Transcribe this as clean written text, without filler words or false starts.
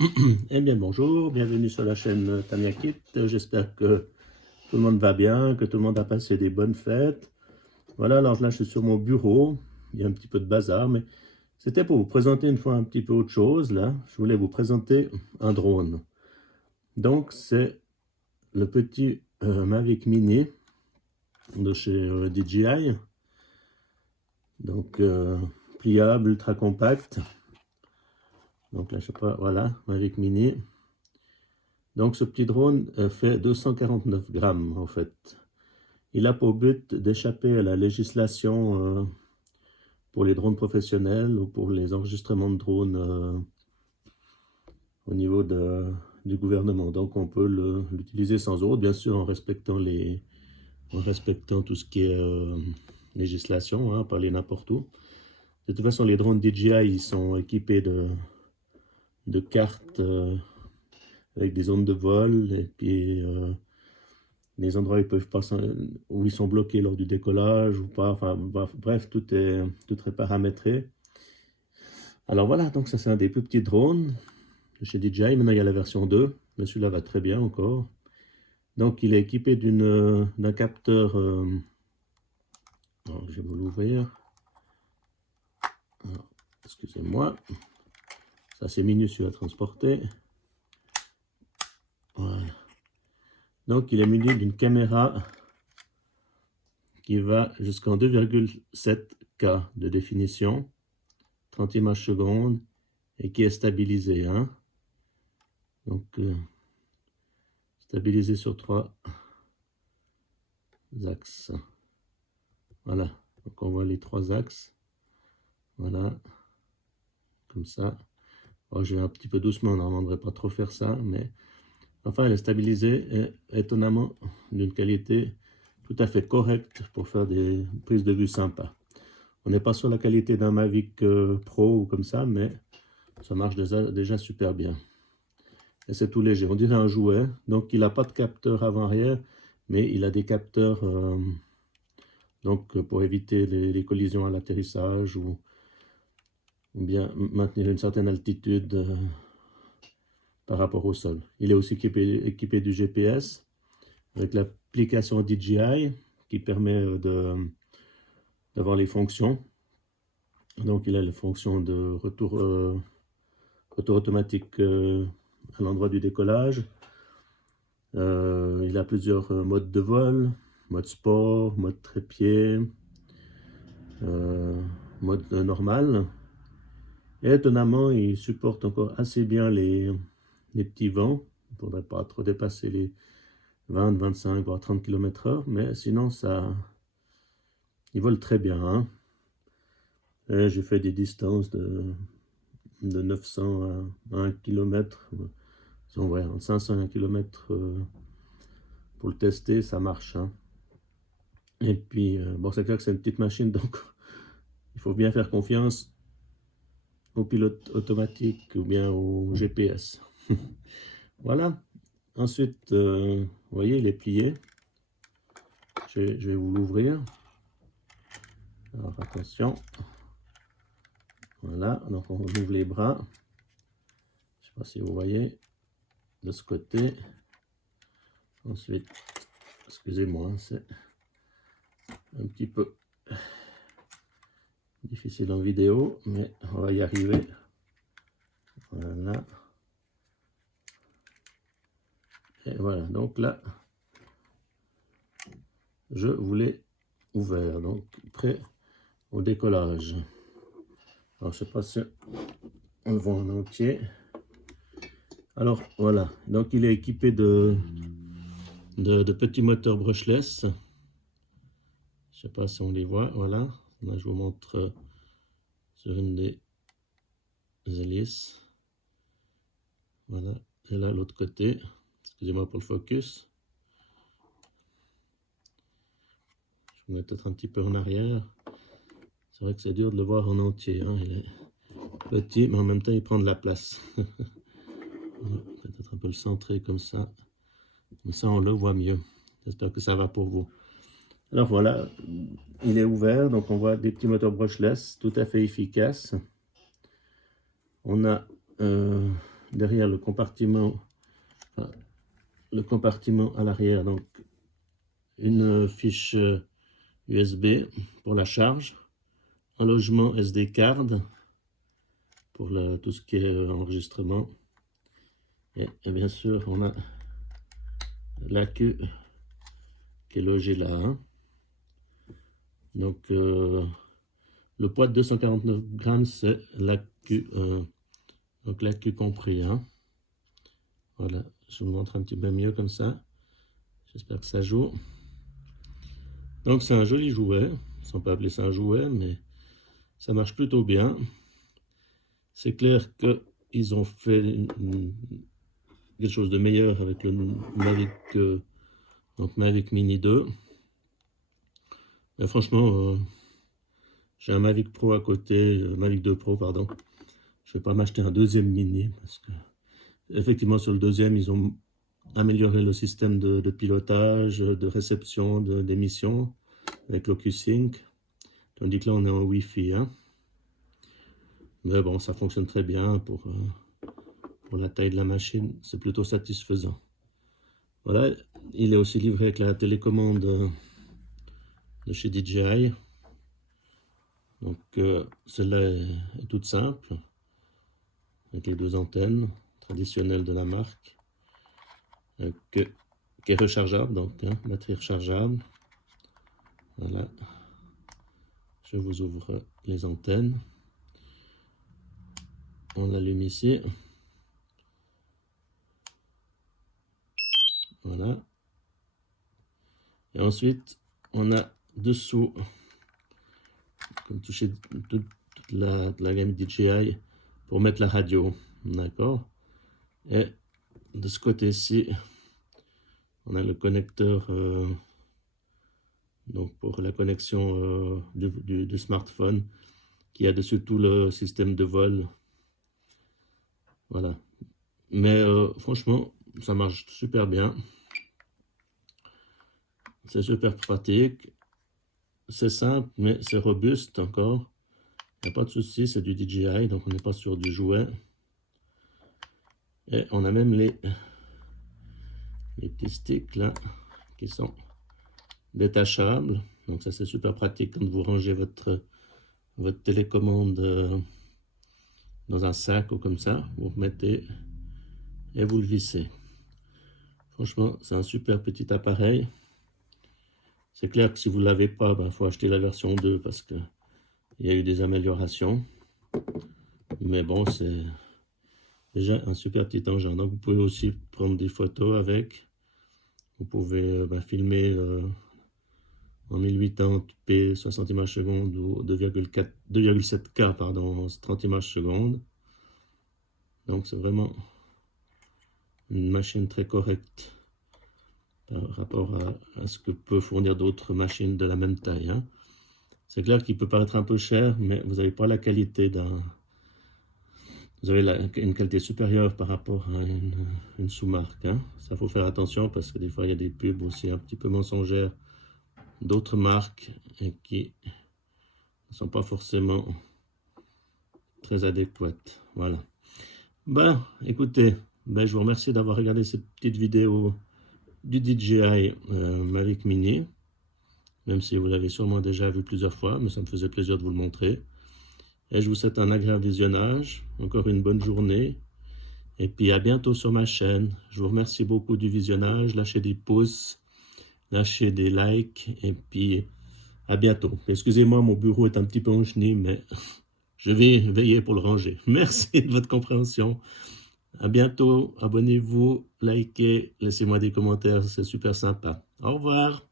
Eh bien bonjour, bienvenue sur la chaîne Tamiakit. J'espère que tout le monde va bien, que tout le monde a passé des bonnes fêtes. Voilà, alors là je suis sur mon bureau, il y a un petit peu de bazar, mais c'était pour vous présenter une fois un petit peu autre chose. Là, je voulais vous présenter un drone. Donc c'est le petit Mavic Mini de chez DJI. Donc pliable, ultra compact. Donc là je sais pas, voilà, Mavic Mini. Donc ce petit drone fait 249 grammes en fait. Il a pour but d'échapper à la législation pour les drones professionnels ou pour les enregistrements de drones au niveau du gouvernement. Donc on peut l'utiliser sans autre, bien sûr en respectant tout ce qui est législation, hein, pas aller n'importe où. De toute façon, les drones DJI ils sont équipés de cartes avec des zones de vol et puis les endroits où ils peuvent passer, où ils sont bloqués lors du décollage ou pas. Enfin bref, tout est paramétré. Alors voilà, donc ça c'est un des plus petits drones de chez DJI. Maintenant il y a la version 2, mais celui-là va très bien encore. Donc il est équipé d'un capteur. Alors, je vais vous l'ouvrir. Excusez-moi, ça c'est minutieux à transporter. Voilà. Donc il est muni d'une caméra qui va jusqu'en 2,7K de définition, 30 images secondes, et qui est stabilisée. Hein. Donc stabilisé sur 3 axes. Voilà, donc on voit les 3 axes. Voilà, comme ça. Oh, je vais un petit peu doucement, normalement on ne devrait pas trop faire ça, mais enfin elle est stabilisée et étonnamment d'une qualité tout à fait correcte pour faire des prises de vue sympas. On n'est pas sur la qualité d'un Mavic Pro ou comme ça, mais ça marche déjà super bien. Et c'est tout léger, on dirait un jouet. Donc il n'a pas de capteur avant-arrière, mais il a des capteurs donc pour éviter les collisions à l'atterrissage ou bien maintenir une certaine altitude par rapport au sol. Il est aussi équipé du GPS avec l'application DJI qui permet d'avoir les fonctions. Donc il a les fonctions de retour automatique à l'endroit du décollage. Il a plusieurs modes de vol, mode sport, mode trépied, mode normal. Et étonnamment, il supporte encore assez bien les petits vents. Il ne faudrait pas trop dépasser les 20, 25, voire 30 km/h, mais sinon, il vole très bien. Hein. J'ai fait des distances de 900 à 1 km, ouais, entre 500 et 1 km pour le tester, ça marche. Hein. Et puis, bon, c'est clair que c'est une petite machine, donc il faut bien faire confiance au pilote automatique ou bien au GPS. Voilà. Ensuite, vous voyez, il est plié. Je vais vous l'ouvrir. Alors, attention. Voilà, donc on ouvre les bras. Je ne sais pas si vous voyez. De ce côté. Ensuite, excusez-moi, c'est un petit peu difficile en vidéo, mais on va y arriver. Voilà. Et voilà, donc là, je vous l'ai ouvert, donc prêt au décollage. Alors, je ne sais pas si on le voit en entier. Alors, voilà, donc il est équipé de petits moteurs brushless. Je ne sais pas si on les voit, voilà. Là, je vous montre sur une des hélices. Voilà, et là, l'autre côté. Excusez-moi pour le focus. Je vais peut-être un petit peu en arrière. C'est vrai que c'est dur de le voir en entier. Hein. Il est petit, mais en même temps, il prend de la place. Peut-être un peu le centrer comme ça. Comme ça, on le voit mieux. J'espère que ça va pour vous. Alors voilà, il est ouvert. Donc, on voit des petits moteurs brushless tout à fait efficaces. On a derrière le compartiment à l'arrière, donc une fiche USB pour la charge, un logement SD card pour tout ce qui est enregistrement, et bien sûr on a l'accu qui est logé là, hein. Donc le poids de 249 grammes, c'est l'accu, donc l'accu compris, hein. Voilà, je vous montre un petit peu mieux comme ça. J'espère que ça joue. Donc c'est un joli jouet, on peut appeler ça un jouet, mais ça marche plutôt bien. C'est clair qu'ils ont fait quelque chose de meilleur avec le Mavic, donc Mavic Mini 2. Mais franchement, j'ai un Mavic Pro à côté, Mavic 2 Pro, pardon. Je ne vais pas m'acheter un deuxième Mini, parce que effectivement sur le deuxième, ils ont amélioré le système de pilotage, de réception, d'émission avec l'OcuSync. Tandis que là, on est en Wi-Fi, hein. Mais bon, ça fonctionne très bien pour la taille de la machine. C'est plutôt satisfaisant. Voilà, il est aussi livré avec la télécommande de chez DJI. Donc, celle-là est toute simple, avec les deux antennes traditionnelles de la marque, qui est rechargeable, donc hein, batterie rechargeable. Voilà, je vous ouvre les antennes. On l'allume ici. Voilà. Et ensuite, on a dessous, comme toucher toute la gamme DJI, pour mettre la radio. D'accord. Et de ce côté-ci, on a le connecteur donc pour la connexion du smartphone, qui a dessus tout le système de vol. Voilà. Mais franchement, ça marche super bien. C'est super pratique. C'est simple, mais c'est robuste encore. Il n'y a pas de souci, c'est du DJI, donc on n'est pas sur du jouet. Et on a même les petits sticks là, qui sont détachables. Donc ça c'est super pratique quand vous rangez votre télécommande dans un sac ou comme ça. Vous remettez et vous le vissez. Franchement, c'est un super petit appareil. C'est clair que si vous ne l'avez pas, il faut acheter la version 2 parce qu'il y a eu des améliorations. Mais bon, c'est déjà un super petit engin. Donc vous pouvez aussi prendre des photos avec. Vous pouvez filmer en 1080p 60 images secondes ou 2,7K pardon, 30 images secondes. Donc c'est vraiment une machine très correcte par rapport à ce que peuvent fournir d'autres machines de la même taille, hein. C'est clair qu'il peut paraître un peu cher, mais vous n'avez pas la qualité vous avez une qualité supérieure par rapport à une sous-marque, hein. Ça, faut faire attention parce que des fois, il y a des pubs aussi un petit peu mensongères d'autres marques et qui ne sont pas forcément très adéquates. Voilà. Ben, écoutez, je vous remercie d'avoir regardé cette petite vidéo du DJI Mavic Mini, même si vous l'avez sûrement déjà vu plusieurs fois, mais ça me faisait plaisir de vous le montrer. Et je vous souhaite un agréable visionnage, encore une bonne journée, et puis à bientôt sur ma chaîne. Je vous remercie beaucoup du visionnage, lâchez des pouces, lâchez des likes, et puis à bientôt. Excusez-moi, mon bureau est un petit peu enchaîné, mais je vais veiller pour le ranger. Merci de votre compréhension. À bientôt, abonnez-vous, likez, laissez-moi des commentaires, c'est super sympa. Au revoir.